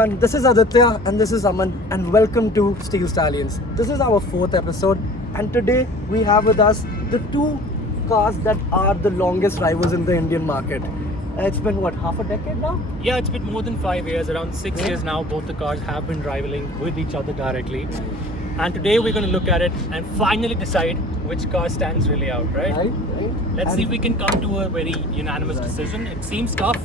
everyone, this is Aditya and this is Aman and welcome to Steel Stallions. This is our 4th episode and today we have with us the two cars that are the longest rivals in the Indian market. It's been what, half a decade now? Yeah, it's been more than 5 years, around 6 years now. Both the cars have been rivaling with each other directly. And today we're going to look at it and finally decide which car stands really out, right? Right. Let's see if we can come to a very unanimous decision. It seems tough.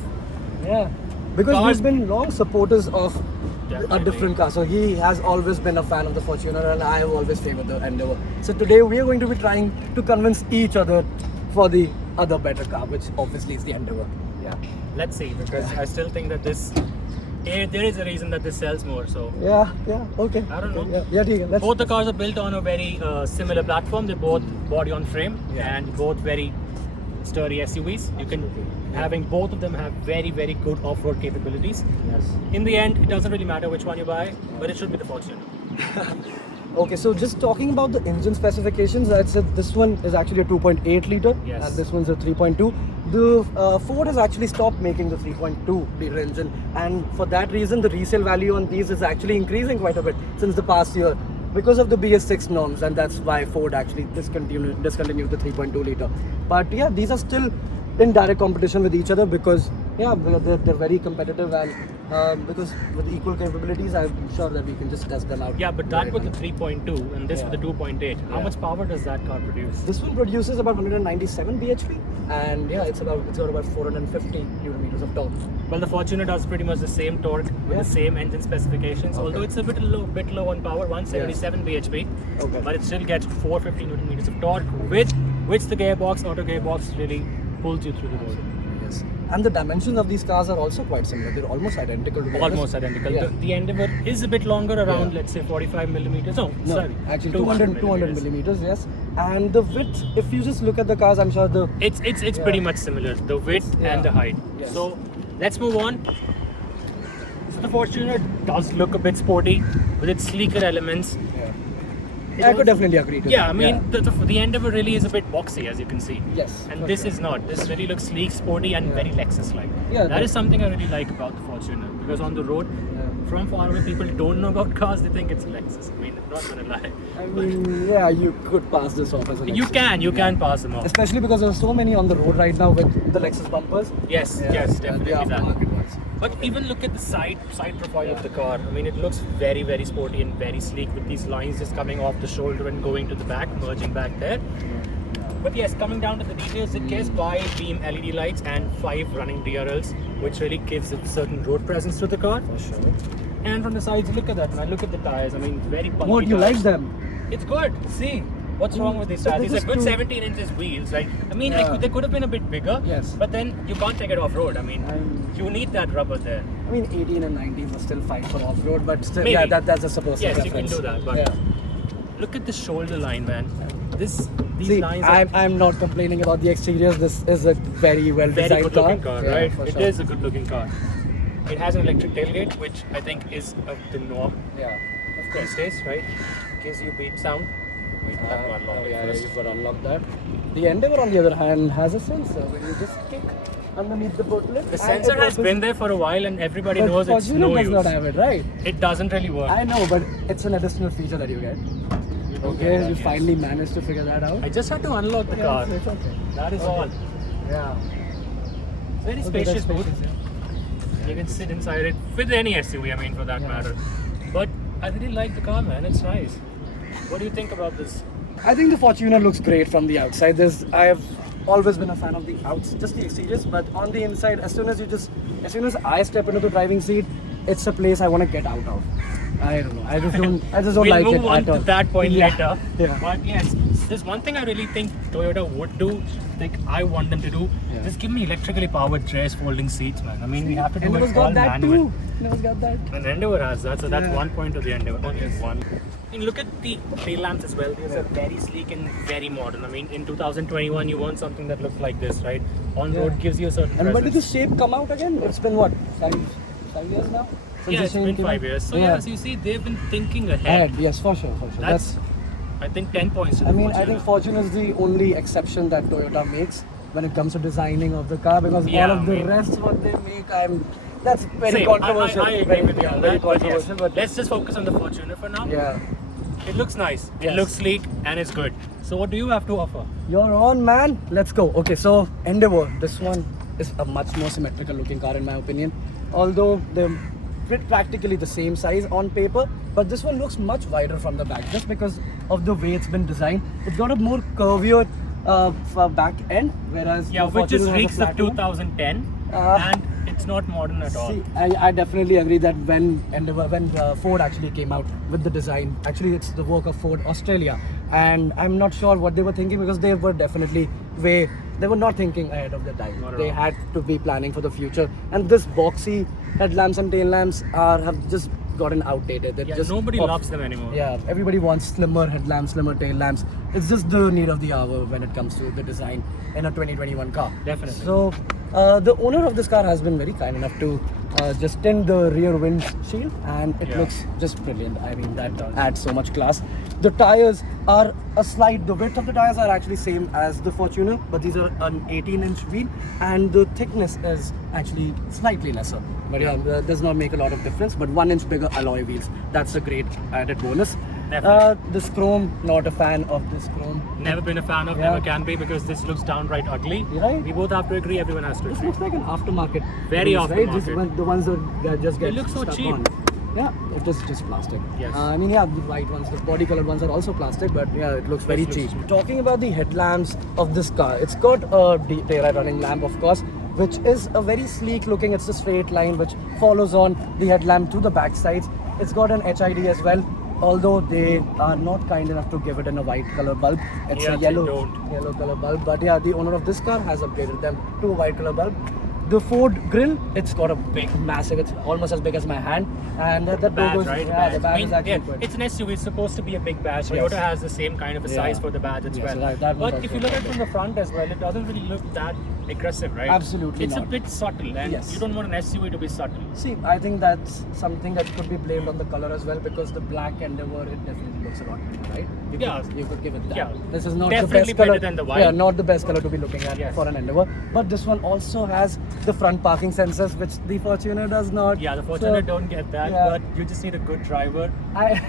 Yeah. Because Cars- we've been long supporters of a Definitely. different car. So he has always been a fan of the Fortuner and I have always favored the Endeavour. So today we are going to be trying to convince each other for the other better car, which obviously is the Endeavour. Yeah. Let's see, because I still think that there is a reason that this sells more. So Yeah, okay. I don't know. Yeah, ठीक है, let's... both the cars are built on a very similar platform. They're both body on frame and both very sturdy SUVs. You can having both of them have very good off-road capabilities. Yes. In the end, it doesn't really matter which one you buy, but it should be the Fortuner. Okay, so just talking about the engine specifications, I'd say this one is actually a 2.8 liter Yes. and this one's a 3.2. The Ford has actually stopped making the 3.2 liter engine, and for that reason the resale value on these is actually increasing quite a bit since the past year because of the BS6 norms, and that's why Ford actually discontinued the 3.2 liter. But yeah, these are still in direct competition with each other because they're very competitive, and because with equal capabilities I'm sure that we can just test them out. Yeah, but that with the 3.2 and this with the 2.8, how Yeah. much power does that car produce? This one produces about 197 bhp, and it's got about 450 newton meters of torque. Well, the Fortuner does pretty much the same torque with the same engine specifications, although it's a bit low on power, 177 bhp, Okay. but it still gets 450 newton meters of torque, with which the auto gearbox really pulls you through the road. Yes. And the dimensions of these cars are also quite similar. They're almost identical to Almost identical. Yeah. The Endeavour is a bit longer, around let's say 45 millimeters. No, sorry, actually 200 millimeters, yes. And the width, if you just look at the cars, I'm sure the... It's pretty much similar, the width and the height. Yes. So let's move on. So the Fortuner does look a bit sporty with its sleeker elements. I could definitely agree to that. Yeah, I mean the Endeavour really is a bit boxy, as you can see. Yes. And for this sure. is not. This really looks sleek, sporty, and very Lexus-like. Yeah, that is something I really like about the Fortuner, because on the road, from far away, people don't know about cars. They think it's a Lexus. I mean, I'm not gonna lie. I mean, yeah, you could pass this off as a Lexus. You can pass them off. Especially because there are so many on the road right now with the Lexus bumpers. Yes, definitely the that. aftermarket ones. But even look at the side profile of the car. I mean, it looks very sporty and very sleek, with these lines just coming off the shoulder and going to the back, merging back there. But yes, coming down to the details, it carries bi-beam LED lights and 5 running DRLs, which really gives it certain road presence to the car. For sure. And from the sides, look at that, man. Look at the tires. I mean, very bulky What, you tires. like them? It's good. See, what's wrong with these tires? they're These are just good too- 17 inches wheels, right? I mean, Yeah. they could have been a bit bigger. Yes. But then you can't take it off road. I mean, you need that rubber there. I mean, 18 and 19 were still fine for off-road, but still, Maybe. yeah, that's a supposed Yes, you preference. can do that, but yeah. look at the shoulder line, man. These See, lines are I'm not complaining about the exteriors. This is a very well very designed good looking car, Yeah, right? for It sure. is a good looking car. It has an electric tailgate, which I think is the norm Yeah, of these days, right? Gives you beep sound. Wait, I have to unlock it first. you've got to unlock that. The Endeavour, on the other hand, has a sensor where you just kick underneath the boot lip. The sensor has been there for a while, and everybody but knows it's Fortuner no does use. not have it, right? It doesn't really work. I know, but it's an additional feature that you get. Okay, you finally managed to figure that out. I just had to unlock the car. It's okay. That is all. Yeah. Very Okay, that's spacious booth. yeah. You can sit inside it with any SUV, I mean, for that matter. But I really like the car, man. It's nice. What do you think about this? I think the Fortuner looks great from the outside. I have always been a fan of the just the exteriors, but on the inside, as soon as I step into the driving seat, it's a place I want to get out of. I don't know. I just don't We'll like it move on at all. to that point later. Yeah. But yes, there's one thing I really think Toyota would do, like I want them to do, just give me electrically powered chairs, folding seats, man. I mean, we have to do Endeavour's it all got that manual. too. Endeavour's got that. And Endeavour has that, so that's Yeah. one point of the Endeavour. Only one. I mean, look at the tail lamps as well. These are very sleek and very modern. I mean, in 2021, you want something that looks like this, right? On road gives you a certain And when did presence. the shape come out again? It's been what, 5 years now? Since Yeah, the it's shape been came 5 out? years. So yeah, so you see, they've been thinking ahead. Ahead, yes, for sure. That's, I think, 10 points to the I mean, I Fortuner. think Fortuner is the only exception that Toyota makes when it comes to designing of the car, because Yeah, all of the I mean- rest what they make, I'm That's very Same. controversial. I agree very, with you yeah, on very that. But controversial, yes, but let's just focus on the Fortuner for now. yeah. It looks nice. It Yes. looks sleek and it's good. So what do you have to offer? You're on, man. Let's go. Okay, so Endeavour. This one is a much more symmetrical looking car in my opinion. Although they're practically the same size on paper, but this one looks much wider from the back just because of the way it's been designed. It's got a more curvier back end, whereas Yeah, the which is Fortuner has a reeks of flat one. 2010 Uh, and it's not modern at all. See, I definitely agree that when Ford actually came out with the design, actually it's the work of Ford Australia, and I'm not sure what they were thinking because they were definitely they were not thinking ahead of their time. Not at They all. had to be planning for the future, and this boxy headlamps and tail lamps have just gotten outdated. They're Yeah, just nobody of- loves them anymore. Yeah, everybody wants slimmer headlamps, slimmer tail lamps. It's just the need of the hour when it comes to the design in a 2021 car. Definitely. So, the owner of this car has been very kind enough to just tint the rear windshield, and it Yeah. looks just brilliant. I mean, that does. adds so much class. The tires are the width of the tires are actually same as the Fortuner, but these are an 18-inch wheel, and the thickness is actually slightly lesser. But yeah, that does not make a lot of difference. But 1 inch bigger alloy wheels, that's a great added bonus. Definitely. This chrome, not a fan of this chrome. Never been a fan of, Yeah. never can be, because this looks downright ugly. Right. We both have to agree, everyone has to This agree. looks like an aftermarket. Very piece, right? aftermarket. Just the ones that just get They look so stuck cheap. on. Yeah, it is just plastic. Yes. I mean, yeah, the white ones, the body colored ones are also plastic, but yeah, it looks very This looks cheap. cheap. Talking about the headlamps of this car, it's got a daylight running lamp, of course, which is a very sleek looking. It's a straight line which follows on the headlamp to the back sides. It's got an HID as well, although they are not kind enough to give it in a white color bulb. It's Yeah, a they yellow don't. color bulb. But yeah, the owner of this car has upgraded them to a white color bulb. The Ford grille, it's got a big, massive, it's almost as big as my hand, and that Badge, logo, right? yeah, the badge I mean, is actually yeah, good. it's an SUV. It's supposed to be a big badge. Yes. Toyota has the same kind of a Yeah. size for the badge as Yes, well. right, that one's But if you also look at it big. from the front as well, it doesn't really look that aggressive, right? Absolutely It's not. a bit subtle, and Yes. you don't want an SUV to be subtle. See, I think that's something that could be blamed on the color as well, because the black Endeavour, it definitely looks a lot better, right? Yeah. You could give it that. Yeah. This is not Definitely the best color. better than the white. Yeah, not the best color to be looking at Yes. for an Endeavour. But this one also has the front parking sensors, which the Fortuner does not. Yeah, the Fortuner So, don't get that, yeah. but you just need a good driver. I,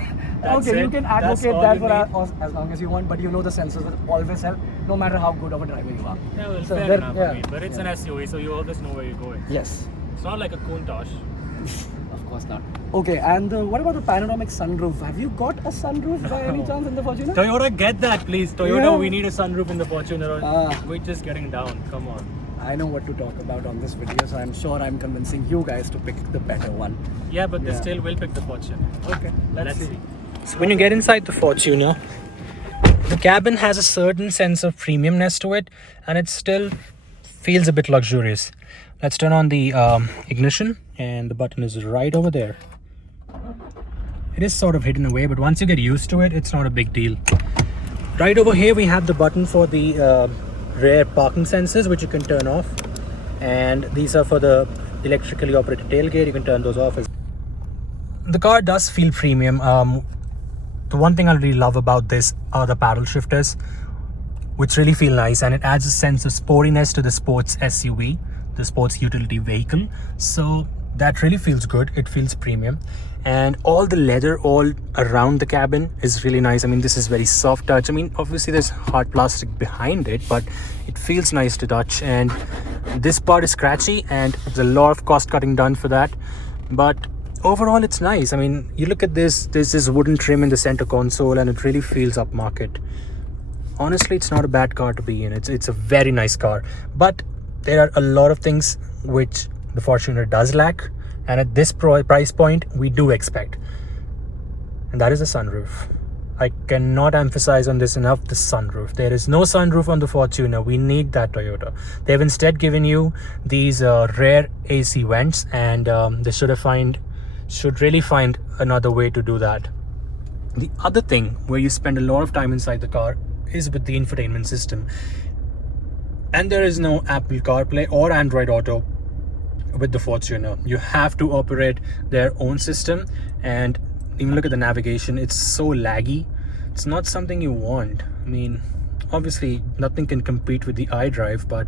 That's okay, you it. can That's advocate all that you for need. as long as you want, but you know the sensors will always help, no matter how good of a driver you are. Yeah, well, So fair there- enough. yeah, I mean, but it's yeah. an SUV, so you always know where you're going. Yes. It's not like a Countach. Of course not. Okay, and what about the panoramic sunroof? Have you got a sunroof by any chance in the Fortuner? Toyota, get that, please. Toyota, Yeah. we need a sunroof in the Fortuner. Ah. We're just getting down. Come on. I know what to talk about on this video, so I'm sure I'm convincing you guys to pick the better one. Yeah, but they Yeah. still will pick the Fortuner. Okay, let's see. So when you get inside the Fortuner, the cabin has a certain sense of premiumness to it, and it still feels a bit luxurious. Let's turn on the ignition, and the button is right over there. It is sort of hidden away, but once you get used to it, it's not a big deal. Right over here, we have the button for the rear parking sensors, which you can turn off, and these are for the electrically operated tailgate. You can turn those off as the car does feel premium. The one thing I really love about this are the paddle shifters, which really feel nice, and it adds a sense of sportiness to the sports SUV, the sports utility vehicle. So that really feels good. It feels premium, and all the leather all around the cabin is really nice. I mean, this is very soft touch. I mean, obviously there's hard plastic behind it, but it feels nice to touch, and this part is scratchy, and there's a lot of cost cutting done for that, but overall it's nice. I mean, you look at this, there's this wooden trim in the center console, and it really feels upmarket. Honestly, it's not a bad car to be in. It's a very nice car, but there are a lot of things which the Fortuner does lack, and at this price point we do expect, and that is a sunroof. I cannot emphasize on this enough, the sunroof. There is no sunroof on the Fortuner. We need that, Toyota. They've instead given you these rare AC vents, and they should really find another way to do that. The other thing where you spend a lot of time inside the car is with the infotainment system, and there is no Apple CarPlay or Android Auto with the Fortuner. You have to operate their own system, and even look at the navigation, it's so laggy. It's not something you want. I mean, obviously nothing can compete with the iDrive, but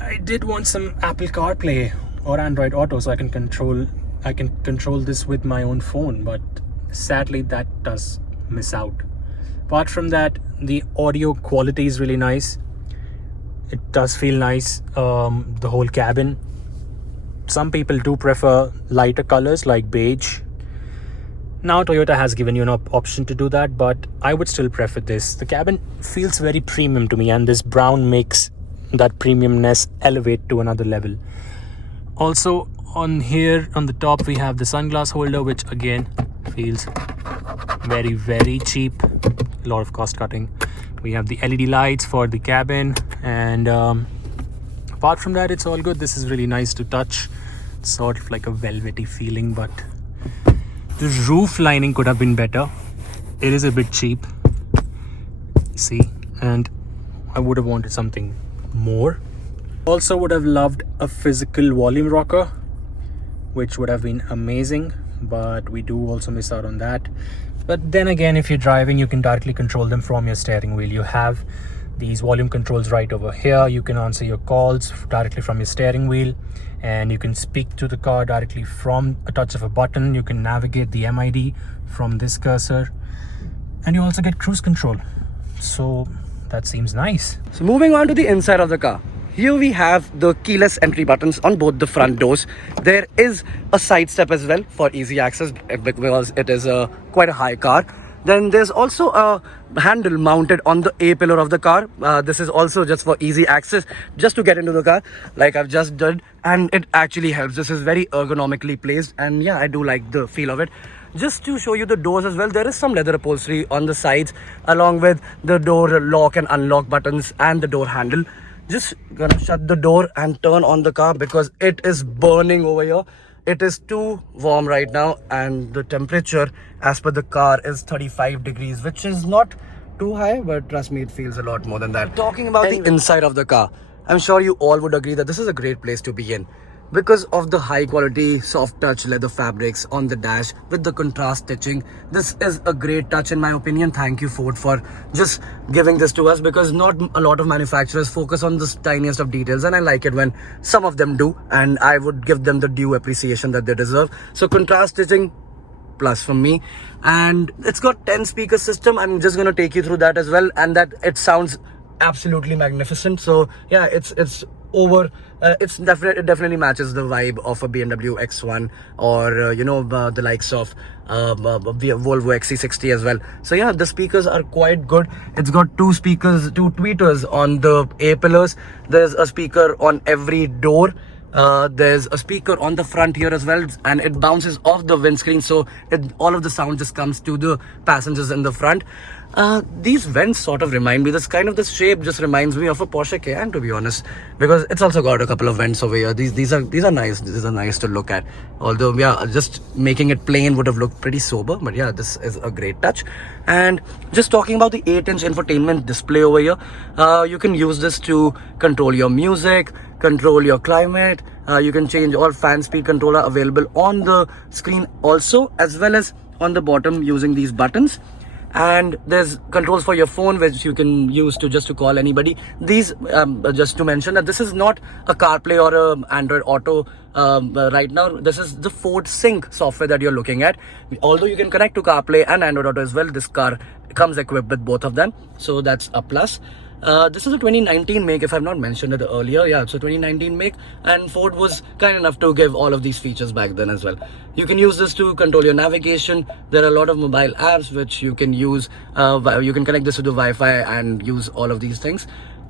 I did want some Apple CarPlay or Android Auto, so I can control this with my own phone, but sadly that does miss out. Apart from that, the audio quality is really nice. It does feel nice. The whole cabin, some people do prefer lighter colors like beige. Now Toyota has given you an option to do that, but I would still prefer this. The cabin feels very premium to me, and this brown makes that premiumness elevate to another level. Also on here on the top we have the sunglass holder, which again feels very, very cheap. A lot of cost cutting. We have the LED lights for the cabin, and apart from that, it's all good. This is really nice to touch, sort of like a velvety feeling, but the roof lining could have been better. It is a bit cheap, see, and I would have wanted something more. Also would have loved a physical volume rocker, which would have been amazing, but we do also miss out on that. But then again, if you're driving, you can directly control them from your steering wheel. You have these volume controls right over here. You can answer your calls directly from your steering wheel, and you can speak to the car directly from a touch of a button. You can navigate the MID from this cursor, and you also get cruise control. So that seems nice. So moving on to the inside of the car. Here we have the keyless entry buttons on both the front doors. There is a side step as well for easy access because it is quite a high car. Then there's also a handle mounted on the A pillar of the car. This is also just for easy access, just to get into the car like I've just done, and it actually helps. This is very ergonomically placed, and yeah, I do like the feel of it. Just to show you the doors as well, there is some leather upholstery on the sides along with the door lock and unlock buttons and the door handle. Just gonna shut the door and turn on the car because it is burning over here. It is too warm right now, and the temperature as per the car is 35 degrees, which is not too high, but trust me, it feels a lot more than that. Talking about the inside of the car, I'm sure you all would agree that this is a great place to be in because of the high quality soft touch leather fabrics on the dash with the contrast stitching. This is a great touch in my opinion. Thank you, Ford, for just giving this to us, because not a lot of manufacturers focus on the tiniest of details, and I like it when some of them do, and I would give them the due appreciation that they deserve. So contrast stitching, plus from me. And it's got 10 speaker system. I'm just going to take you through that as well, and that it sounds absolutely magnificent. So yeah, it's over. It definitely matches the vibe of a BMW X1 or the likes of Volvo XC60 as well. So yeah, the speakers are quite good. It's got two tweeters on the A pillars. There's a speaker on every door. There's a speaker on the front here as well, and it bounces off the windscreen, so all of the sound just comes to the passengers in the front. These vents sort of remind me, this shape just reminds me of a Porsche Cayenne, to be honest, because it's also got a couple of vents over here. These are nice. These are nice to look at, although yeah, just making it plain would have looked pretty sober, but yeah, this is a great touch. And just talking about the 8-inch infotainment display over here, you can use this to control your music, control your climate. You can change all fan speed controller available on the screen also, as well as on the bottom using these buttons. And there's controls for your phone, which you can use to call anybody. These just to mention that this is not a CarPlay or a Android Auto right now. This is the Ford Sync software that you're looking at. Although you can connect to CarPlay and Android Auto as well, this car comes equipped with both of them, so that's a plus. This is a 2019 make, if I've not mentioned it earlier. Yeah, it's a 2019 make, and Ford was kind enough to give all of these features back then as well. You can use this to control your navigation. There are a lot of mobile apps which you can use. You can connect this to the Wi-Fi and use all of these things.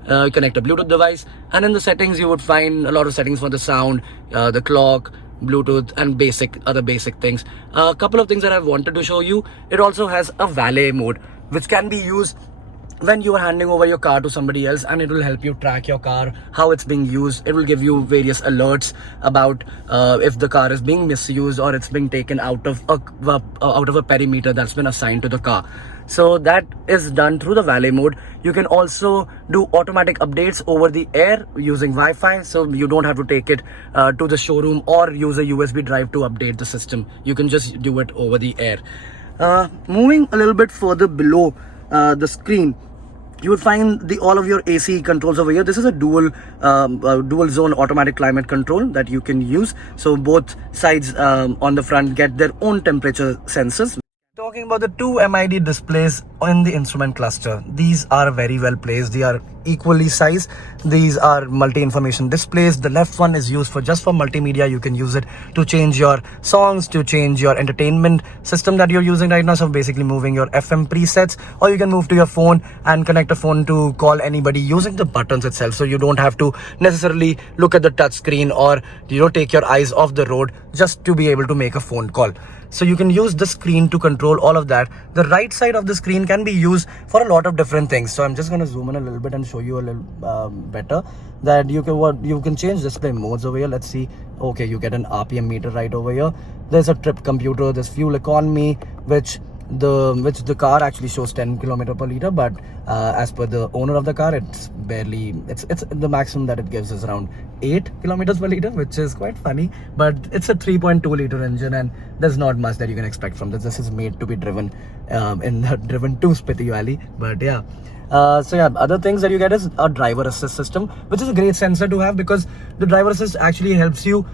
Connect a Bluetooth device, and in the settings you would find a lot of settings for the sound, the clock, Bluetooth, and other basic things. A couple of things that I wanted to show you. It also has a valet mode, which can be used when you are handing over your car to somebody else, and it will help you track your car, how it's being used. It will give you various alerts about if the car is being misused or it's being taken out of a perimeter that's been assigned to the car. So that is done through the valet mode. You can also do automatic updates over the air using Wi-Fi, so you don't have to take it to the showroom or use a USB drive to update the system. You can just do it over the air. Moving a little bit further below the screen, you would find all of your AC controls over here. This is a dual zone automatic climate control that you can use. So both sides on the front get their own temperature sensors. Talking about the two MID displays in the instrument cluster, these are very well placed. They are equally sized. These are multi-information displays. The left one is used for just for multimedia. You can use it to change your songs, to change your entertainment system that you're using right now. So basically moving your FM presets, or you can move to your phone and connect a phone to call anybody using the buttons itself. So you don't have to necessarily look at the touch screen, or take your eyes off the road just to be able to make a phone call. So you can use the screen to control all of that. The right side of the screen can be used for a lot of different things. So I'm just going to zoom in a little bit and show you a little better that you can change display modes over here. Let's see. Okay, you get an RPM meter right over here. There's a trip computer, there's fuel economy, which the car actually shows 10 kilometer per liter, but as per the owner of the car, it's the maximum that it gives is around 8 kilometers per liter, which is quite funny. But it's a 3.2 liter engine, and there's not much that you can expect from this. This is made to be driven to Spiti Valley. But yeah. So yeah, other things that you get is a driver assist system, which is a great sensor to have, because the driver assist actually helps you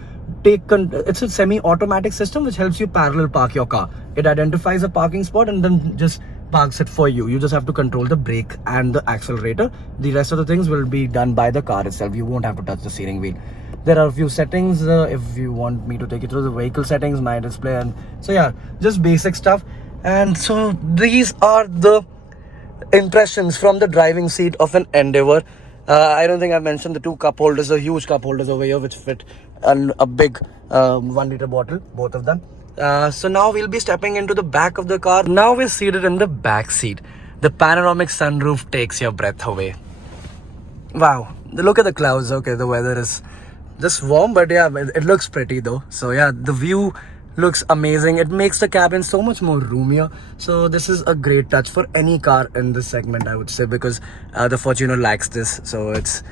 it's a semi-automatic system which helps you parallel park your car. It identifies a parking spot and then just parks it for you. You just have to control the brake and the accelerator. The rest of the things will be done by the car itself. You won't have to touch the steering wheel. There are a few settings if you want me to take you through the vehicle settings, my display, and so yeah, just basic stuff. And so these are the impressions from the driving seat of an Endeavour. I don't think I mentioned the two cup holders, the huge cup holders over here, which fit a big 1 liter bottle, both of them. So now we'll be stepping into the back of the car. Now we're seated in the back seat. The panoramic sunroof takes your breath away. Wow, look at the clouds. Okay, the weather is just warm, but yeah, it looks pretty though. So yeah, the view looks amazing. It makes the cabin so much more roomier. So this is a great touch for any car in this segment, I would say, because the Fortuner lacks this. So it's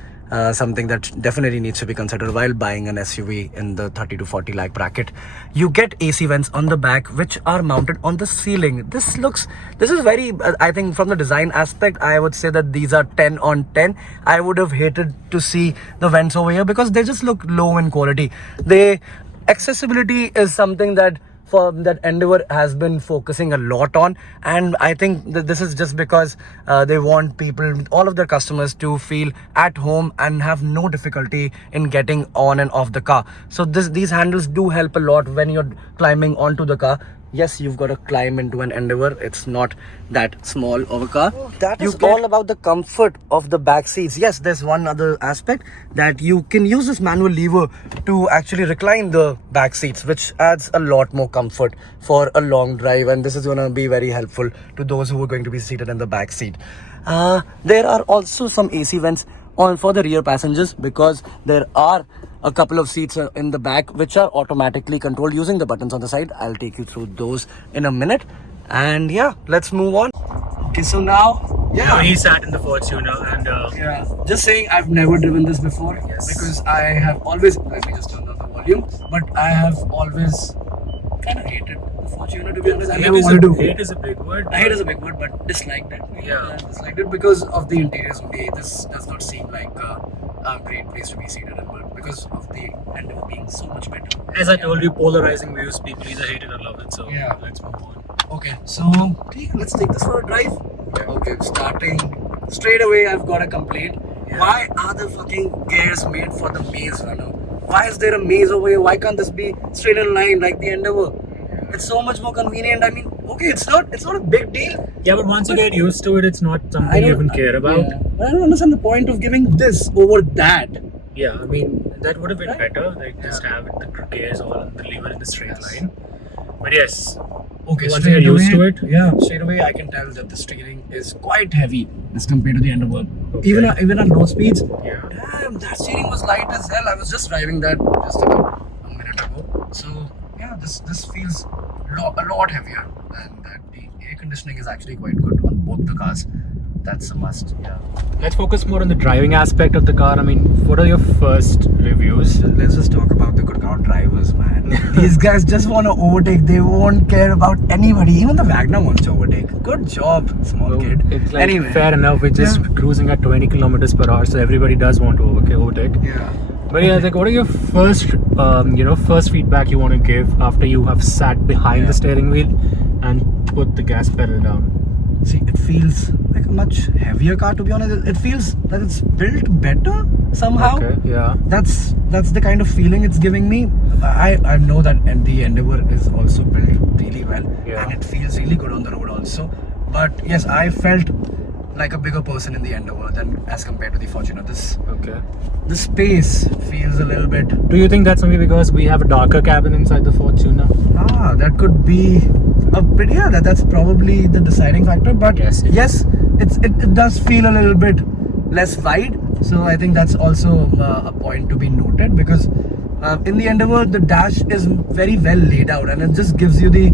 something that definitely needs to be considered while buying an SUV in the 30 to 40 lakh bracket. You get AC vents on the back, which are mounted on the ceiling. This is very, I think from the design aspect, I would say that these are 10 on 10. I would have hated to see the vents over here because they just look low in quality. Accessibility is something that Endeavour has been focusing a lot on, and I think that this is just because they want all of their customers to feel at home and have no difficulty in getting on and off the car. So these handles do help a lot when you're climbing onto the car. Yes, you've got to climb into an Endeavour. It's not that small of a car. That is all about the comfort of the back seats. Yes, there's one other aspect that you can use this manual lever to actually recline the back seats, which adds a lot more comfort for a long drive. And this is going to be very helpful to those who are going to be seated in the back seat. There are also some AC vents for the rear passengers, because there are a couple of seats in the back which are automatically controlled using the buttons on the side. I'll take you through those in a minute. And yeah, let's move on. Okay, so now, yeah, he sat in the Fortuner, and yeah, just saying, I've never driven this before. Yes. Because I have always, let me just turn down the volume, but I have always kind of hated the Fortuner, to be honest. I never wanted to. Hate is a big word. Hate is a big word, but disliked it. Yeah, disliked it because of the interiors only. This does not seem like a great place to be seated in, but because of the Endeavour being so much better. As I told you, polarizing views, people either hate it or love it. So yeah, let's move on. Okay, so let's take this for a drive. Yeah. Okay, starting straight away, I've got a complaint. Yeah. Why are the fucking gears made for the maze runner? Why is there a maze over here? Why can't this be straight in line like the Endeavour? It's so much more convenient. I mean, okay, it's not a big deal. Yeah, but once you get used to it, it's not something you even care about. Yeah. I don't understand the point of giving this over that. Yeah, I mean, that would have been better. Like, just have the gears all in the lever in the straight line. But yes, okay, once you get used to it, yeah, straight away I can tell that the steering is quite heavy as compared to the Endeavour. Okay. Even at low speeds. Yeah. Damn, that steering was light as hell. I was just driving that just about a minute ago. So yeah, this feels a lot heavier, and that the air conditioning is actually quite good on both the cars. that's a must. Yeah. Let's focus more on the driving aspect of the car. I mean, what are your first reviews? Let's just talk about the Gurgaon drivers, man. These guys just want to overtake. They won't care about anybody. Even the Wagner wants to overtake. Good job, small kid. It's like anyway, fair enough. We're just cruising at 20 kilometers per hour, so everybody does want to overtake. Yeah. But yeah, like, what are your first, first feedback you want to give after you have sat behind the steering wheel and put the gas pedal down? See, it feels like a much heavier car, to be honest. It feels that it's built better somehow. Okay, yeah. That's the kind of feeling it's giving me. I know that the Endeavour is also built really well, and it feels really good on the road also. But yes, I felt like a bigger person in the Endeavour than as compared to the Fortuner. The space feels a little bit. Do you think that's maybe because we have a darker cabin inside the Fortuner? That could be a bit. Yeah, that's probably the deciding factor. But yes, it does feel a little bit less wide. So I think that's also a point to be noted, because in the Endeavour the dash is very well laid out, and it just gives you the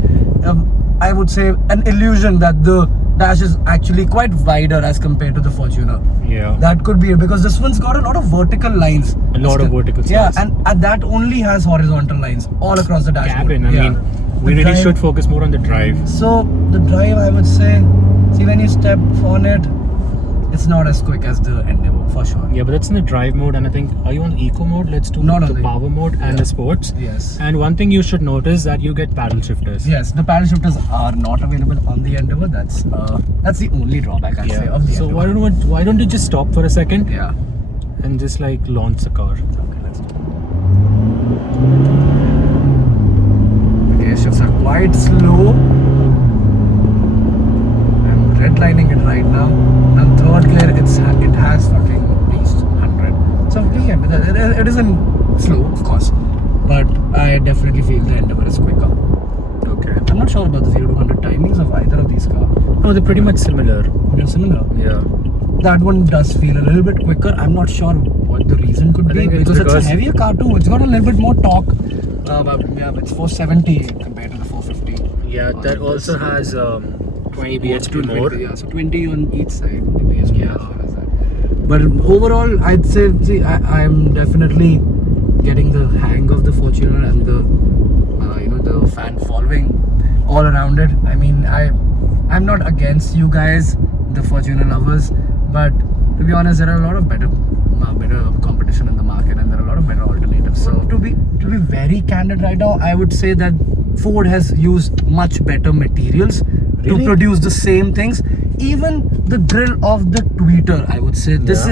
I would say an illusion that the dash is actually quite wider as compared to the Fortuner. Yeah. That could be it, because this one's got a lot of vertical lines. A lot of vertical lines. Yeah, and that only has horizontal lines all across the dashboard. Cabin, I mean, we really should focus more on the drive. So the drive, I would say, see, when you step on it, it's not as quick as the Endeavour, for sure. Yeah, but that's in the drive mode, and I think, are you on the eco mode? Let's do the power mode and the sports. Yes. And one thing you should notice that you get paddle shifters. Yes, the paddle shifters are not available on the Endeavour. That's the only drawback I say of the Endeavour. So why don't you just stop for a second? Yeah. And just like launch the car. Okay, let's do it. The gear shifts are quite slow. I'm redlining it right now. And third gear, it has fucking reached 100. So yeah, it isn't slow, of course, but I definitely feel the Endeavour is quicker. Okay. I'm not sure about the 0 to 100 timings of either of these cars. No, they're pretty much similar. They're similar. Yeah. That one does feel a little bit quicker. I'm not sure what the reason could be, because it's a heavier car too. It's got a little bit more torque. It's 470 compared to the 450. Yeah, that also has 20 bhp more. Yeah, so 20 on each side. Yeah. But overall, I'd say, see, I'm definitely getting the hang of the Fortuner and the fan following all around it. I mean, I'm not against you guys, the Fortuner lovers, but to be honest, there are a lot of better competition in the market, and there are a lot of better alternatives. So to be very candid right now, I would say that Ford has used much better materials to produce the same things. Even the grille of the tweeter, I would say, this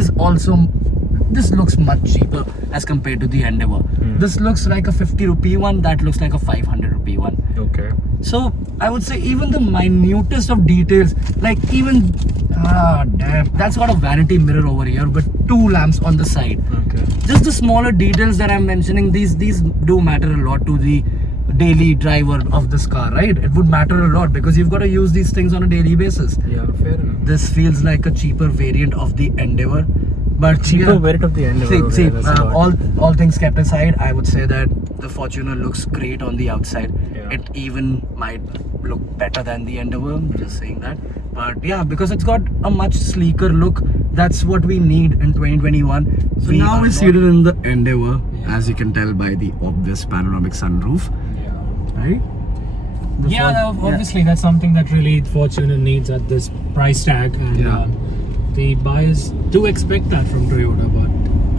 looks much cheaper as compared to the Endeavour. This looks like a 50 rupee one, that looks like a 500 rupee one. Okay. So I would say even the minutest of details, like even damn, that's got a vanity mirror over here, but 2 lamps on the side. Okay. Just the smaller details that I'm mentioning, these do matter a lot to the daily driver of this car, right? It would matter a lot because you've got to use these things on a daily basis. Yeah, fair enough. This feels like a cheaper variant of the Endeavour, but cheaper variant of the Endeavour. All things kept aside, I would say that the Fortuner looks great on the outside. Yeah. It even might look better than the Endeavour, I'm just saying that. But yeah, because it's got a much sleeker look, that's what we need in 2021. So now we're seated in the Endeavour, as you can tell by the obvious panoramic sunroof. Right? Obviously that's something that really Fortuner needs at this price tag, and the buyers do expect that from Toyota, but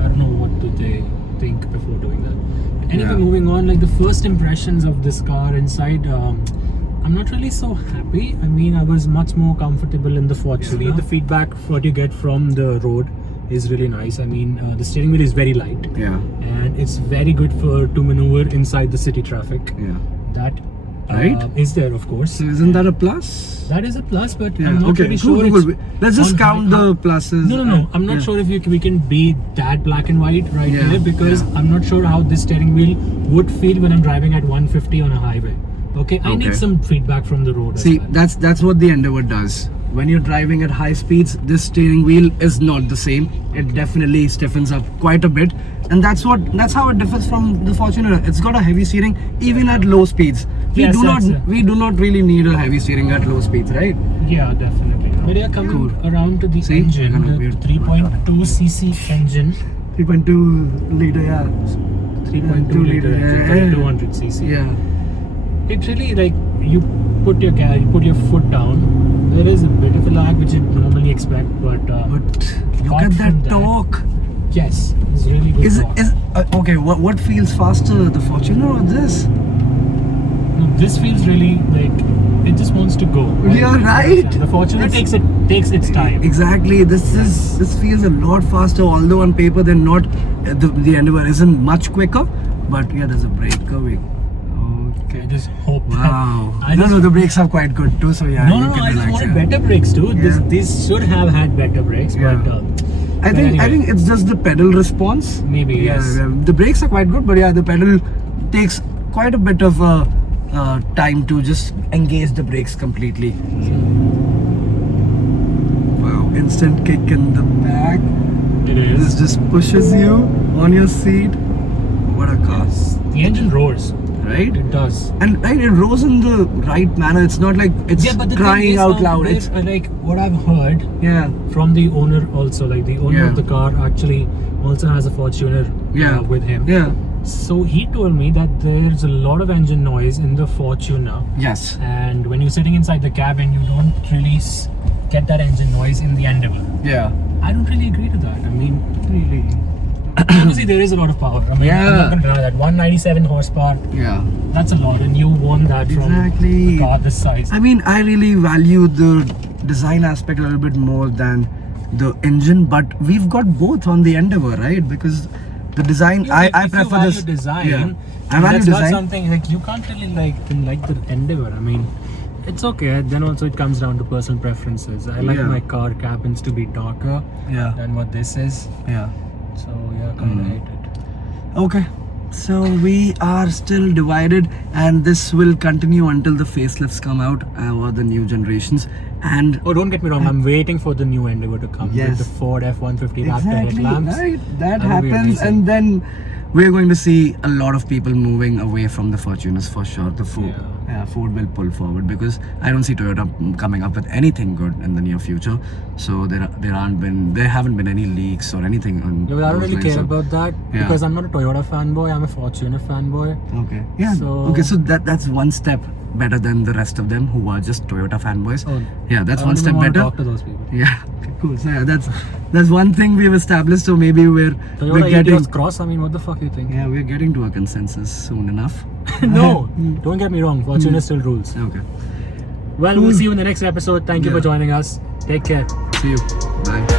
I don't know what do they think before doing that. Anyway, moving on, like the first impressions of this car inside, I'm not really so happy. I mean, I was much more comfortable in the Fortuner. The feedback what you get from the road is really nice. I mean, the steering wheel is very light, and it's very good to maneuver inside the city traffic. That is there, of course. So isn't that a plus? That is a plus, but I'm not really sure. Let's just count the pluses. No. I'm not sure if we can be that black and white right here, because I'm not sure how this steering wheel would feel when I'm driving at 150 on a highway. Okay, I need some feedback from the road. See, that's what the Endeavour does. When you're driving at high speeds, this steering wheel is not the same. It definitely stiffens up quite a bit, and that's how it differs from the Fortuner. It's got a heavy steering even at low speeds. We do not really need a heavy steering at low speeds, right? Yeah, definitely not. But yeah, coming Cool. around to the See? engine, Kind of the weird. 3.2cc engine, 3.2 liter, yeah. 3.2 liter engine, 200cc. Yeah. It really, like, you put your foot down. There is a bit of a lag, which you normally expect, but But look apart at from that torque. yes, it's really good. torque. Okay, what feels faster, the Fortuner or this? No, this feels really like it just wants to go. Yeah, right. The Fortuner takes its time. Exactly. This feels a lot faster. Although on paper they're not. The Endeavour isn't much quicker, but yeah, there's a brake curving. I just hope Wow. that. No, the brakes are quite good too. So yeah. No, you can I just relax, wanted yeah. better brakes too. Yeah. This should have had better brakes, Yeah. but I think it's just the pedal response. maybe yes. Yeah, the brakes are quite good, but yeah, the pedal takes quite a bit of time to just engage the brakes completely. Wow, instant kick in the back. It is. This just pushes you on your seat. What a car, The engine roars. right? It does. And right, it roars in the right manner. It's not like it's but the thing crying is, out loud. there- It's like what I've heard yeah, from the owner also. Like the owner Yeah. of the car actually also has a Fortuner yeah, with him. yeah, So he told me that there's a lot of engine noise in the Fortuner, yes, and when you're sitting inside the cabin, you don't really get that engine noise in the Endeavour. yeah. I don't really agree to that. I mean, Really, obviously there is a lot of power. I mean, I'm Yeah. not going to deny that. 197 horsepower, yeah. that's a lot, and you want that from Exactly. a car this size. I mean, I really value the design aspect a little bit more than the engine, but we've got both on the Endeavour, right? Because the design, Yeah, I if you prefer value this. design. Yeah, I value That's not design. something like you can't really like the Endeavour. I mean, it's okay. Then also it comes down to personal preferences. I like Yeah. my car cabins to be darker Yeah, than what this is. yeah. So yeah, kind of hate it. Okay, so we are still divided, and this will continue until the facelifts come out or the new generations. And Oh, don't get me wrong. I'm waiting for the new Endeavour to come Yes. with the Ford F-150 Raptor exactly, headlamps. right, that That would be happens, amazing. and then we're going to see a lot of people moving away from the Fortuners for sure. The Ford, Ford will pull forward because I don't see Toyota coming up with anything good in the near future. So there haven't been any leaks or anything on. Yeah, but I don't those really lines, care so- about that Yeah. because I'm not a Toyota fanboy. I'm a Fortuner fanboy. Okay. Yeah. So that's one step better than the rest of them who are just Toyota fanboys. Oh, Yeah, that's I one don't step even want to better. talk to those people. Yeah. Okay, cool. So yeah, that's one thing we've established. So maybe we're Toyota getting Etios Cross. I mean, what the fuck you think? we're getting to a consensus soon enough. No, don't get me wrong. Fortuner still rules. Okay. Well, we'll see you in the next episode. Thank you for Yeah. joining us. Take care. See you. Bye.